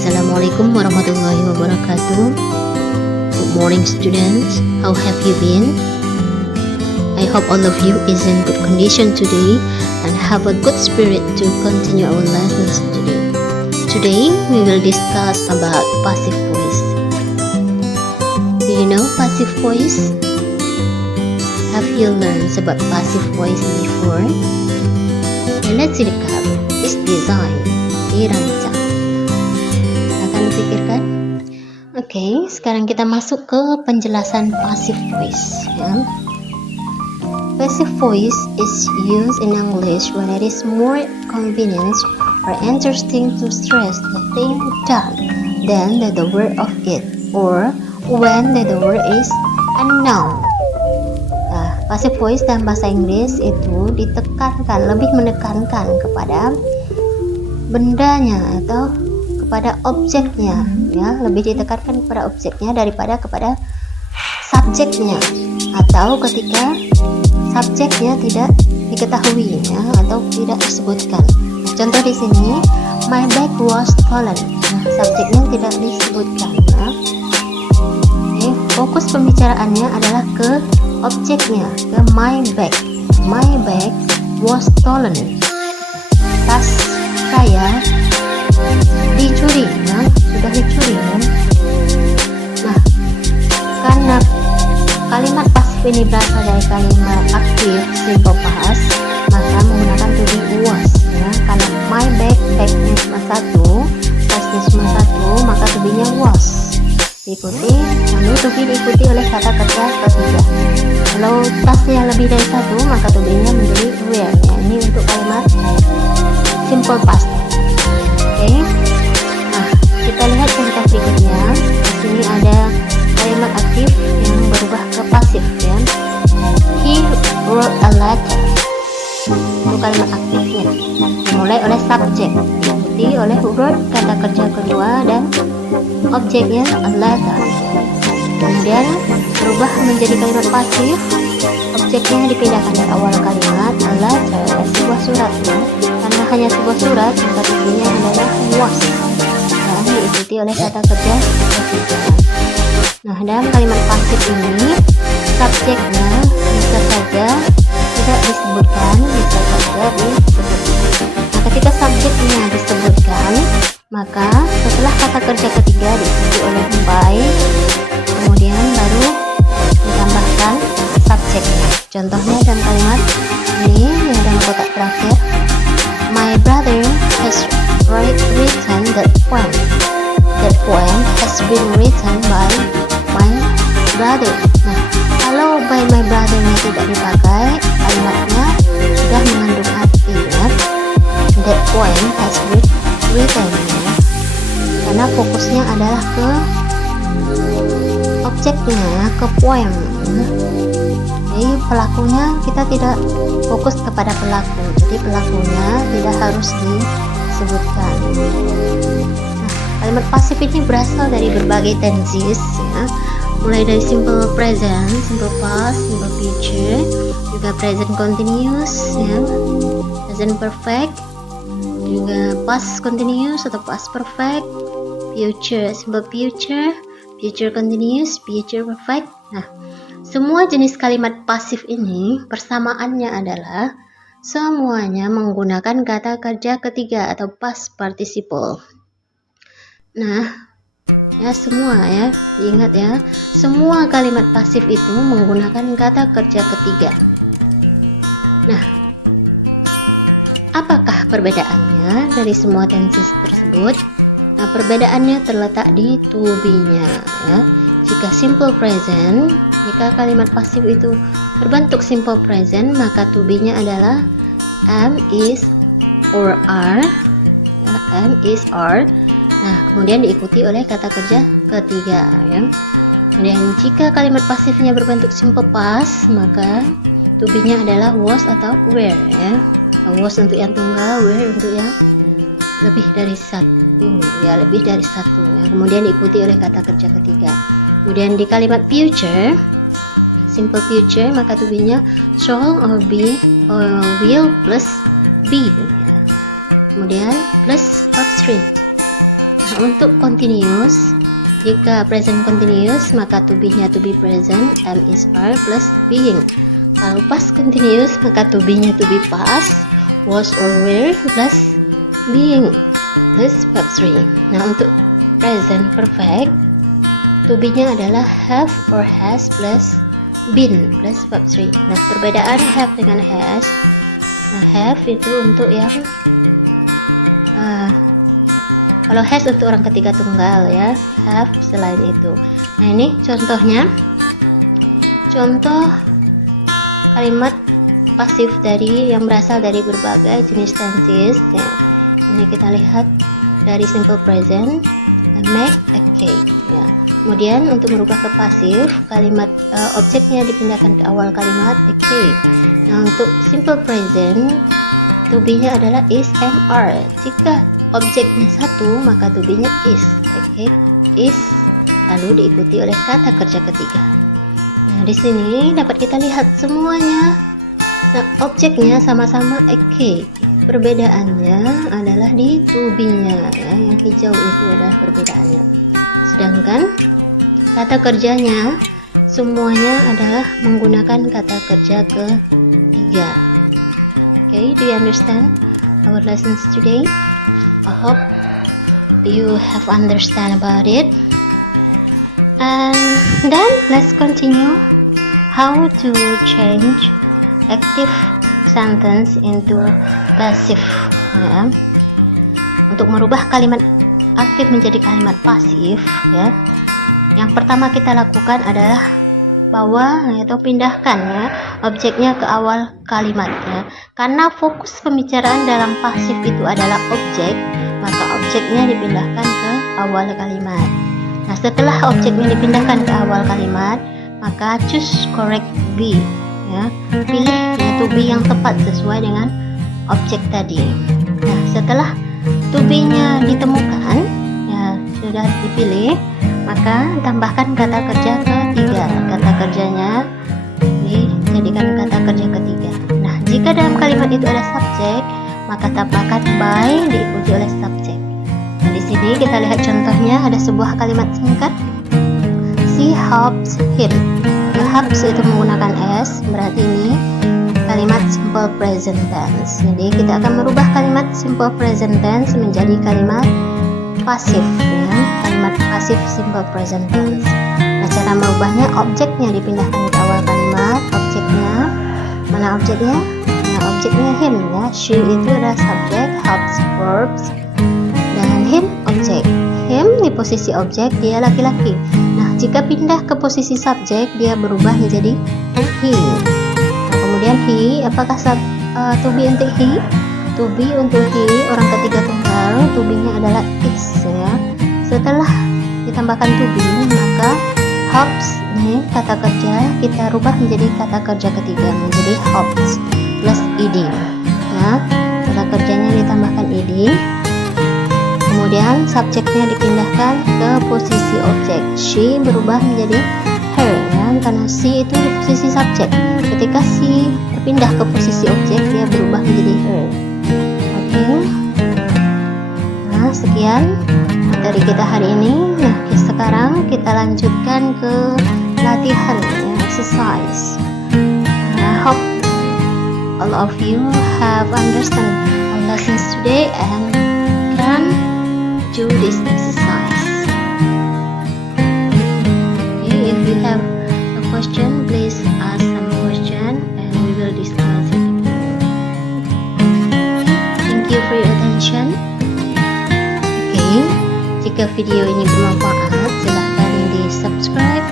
Assalamualaikum warahmatullahi wabarakatuh. Good morning students, how have you been? I hope all of you is in good condition today and have a good spirit to continue our lessons today. Today we will discuss about passive voice. Do you know passive voice? Have you learned about passive voice before? Okay, let's recap. It's designed, dirancang. Akan pikirkan? Oke, sekarang kita masuk ke penjelasan passive voice. Ya. Passive voice is used in English when it is more convenient or interesting to stress the thing done than the word of it, or when the word is unknown. Nah, passive voice dalam bahasa Inggris itu ditekankan, lebih menekankan kepada bendanya atau kepada objeknya, ya, lebih ditekankan kepada objeknya daripada kepada subjeknya, atau ketika subjeknya tidak diketahui, ya, atau tidak disebutkan. Contoh di sini, my bag was stolen. Nah, subjeknya tidak disebutkan. Ya. Oke, fokus pembicaraannya adalah ke objeknya, ke my bag. My bag was stolen. Tas saya dicuri, ya, sudah dicuri. Ya. Nah, karena kalimat pasif ini berasal dari kalimat aktif simple past, maka menggunakan to be was. Ya. Karena my bag, bagnya cuma satu, tasnya cuma satu, maka to be-nya was. Diikuti, lalu to be diikuti oleh kata kerja ketiga. Kalau tasnya lebih dari satu, maka to be-nya menjadi were. Ya. Ini untuk kalimat simple past. Oke. Nah, kita lihat contoh berikutnya. Di sini ada kalimat aktif yang berubah ke pasif, ya. He wrote a letter. Itu kalimat aktifnya. Dimulai oleh subjek, diikuti oleh wrote kata kerja kedua dan objeknya a letter. Kemudian berubah menjadi kalimat pasif. Objeknya dipindahkan dari awal kalimat a letter, sebuah surat, ya. Karena hanya sebuah surat, maka tujuannya adalah was, dan diikuti oleh kata kerja ketiga. Nah, dalam kalimat pasif ini subjeknya bisa saja tidak disebutkan, bisa saja disebutkan. Nah, ketika subjeknya disebutkan, maka setelah kata kerja ketiga diikuti oleh by, kemudian baru ditambahkan subjeknya. Contohnya dalam kalimat ini yang dalam kotak terakhir, my brother has written that poem. That poem has been written by my brother. Nah, kalau by my brother-nya tidak dipakai, kalimatnya sudah mengandung arti, ya. That poem has been written, ya. Karena fokusnya adalah ke objeknya, ke poem. Ya. Jadi pelakunya kita tidak fokus kepada pelaku, jadi pelakunya tidak harus disebutkan. Nah, kalimat pasif ini berasal dari berbagai tenses, ya. Mulai dari simple present, simple past, simple future, juga present continuous, ya, present perfect, juga past continuous atau past perfect, future, simple future, future continuous, future perfect. Nah, semua jenis kalimat pasif ini persamaannya adalah semuanya menggunakan kata kerja ketiga atau past participle. Nah, ya, semua, ya, diingat, ya, semua kalimat pasif itu menggunakan kata kerja ketiga. Nah, apakah perbedaannya dari semua tenses tersebut? Nah, perbedaannya terletak di to be-nya, ya. Jika simple present, jika kalimat pasif itu berbentuk simple present, maka to be-nya adalah am, is, or are, ya, am, is, are. Nah, kemudian diikuti oleh kata kerja ketiga, ya. Kemudian jika kalimat pasifnya berbentuk simple past, maka to be-nya adalah was atau were, ya. Was untuk yang tunggal, were untuk yang lebih dari satu, ya, lebih dari satu, ya. Kemudian diikuti oleh kata kerja ketiga. Kemudian di kalimat future, simple future, maka to be-nya shall or be or will plus be, ya. Kemudian plus verb 3. untuk continuous, jika present continuous maka to be-nya to be present, am is are plus being. Kalau past continuous maka to be-nya to be past, was or were plus being plus verb 3. Nah, untuk present perfect, to be-nya adalah have or has plus been plus verb 3. Nah, perbedaan have dengan has. Nah, have itu untuk yang kalau has untuk orang ketiga tunggal ya, have selain itu. Nah, ini contohnya, contoh kalimat pasif dari yang berasal dari berbagai jenis tenses ya. Ini kita lihat dari simple present, make a cake ya. Kemudian untuk merubah ke pasif, kalimat objeknya dipindahkan ke awal kalimat a cake. Nah, untuk simple present, to be-nya adalah is and are. Jika objeknya satu maka to be-nya is, okay? Is lalu diikuti oleh kata kerja ketiga. Nah, di sini dapat kita lihat semuanya. Nah, objeknya sama-sama a cake. Perbedaannya adalah di to be-nya ya, yang hijau itu adalah perbedaannya. Sedangkan kata kerjanya semuanya adalah menggunakan kata kerja ketiga. Okay, do you understand our lessons today? I hope you have understand about it. And then let's continue how to change active sentence into passive ya. Untuk merubah kalimat aktif menjadi kalimat pasif ya, yang pertama kita lakukan adalah bawa atau pindahkan ya objeknya ke awal kalimat ya. Karena fokus pembicaraan dalam pasif itu adalah objek, maka objeknya dipindahkan ke awal kalimat. Nah, setelah objeknya dipindahkan ke awal kalimat, maka choose correct be ya, pilih ya to be yang tepat sesuai dengan objek tadi. Nah, setelah to be-nya ditemukan ya, sudah dipilih, maka tambahkan kata kerja ketiga. Kata kerjanya dijadikan kata kerja ketiga. Nah, jika dalam kalimat itu ada subjek, maka tambahkan by diikuti oleh subjek. Nah, di sini kita lihat contohnya, ada sebuah kalimat singkat. She helps him. Helps itu menggunakan s, berarti ini kalimat simple present tense. Jadi kita akan merubah kalimat simple present tense menjadi kalimat pasif ya, kalimat pasif simple present tense. Nah, cara merubahnya, objeknya dipindahkan ke awal kalimat. Objeknya mana objeknya? Nah, objeknya him ya. She itu adalah subjek, helps verbs, dan him objek. Him di posisi objek, dia laki-laki. Nah, jika pindah ke posisi subjek, dia berubah menjadi he. Nah, kemudian he, apakah to be untuk he? To be untuk he, orang ketiga tunggal, to be-nya adalah is ya. Setelah ditambahkan to be, maka helps nih kata kerja kita rubah menjadi kata kerja ketiga, menjadi helps plus ed. Nah, kata kerjanya ditambahkan ed. Kemudian subjeknya dipindahkan ke posisi objek. She berubah menjadi her ya, karena she itu di posisi subjek. Ketika she berpindah ke posisi objek, dia berubah menjadi her. Oke. Nah, sekian materi kita hari ini. Nah, sekarang kita lanjutkan ke latihan ya, exercise. I hope all of you have understand our lessons today and can do this exercise. Okay, if you have a question, please ask some question and we will discuss it. Thank you for your attention. Okay, jika video ini bermanfaat, silahkan di subscribe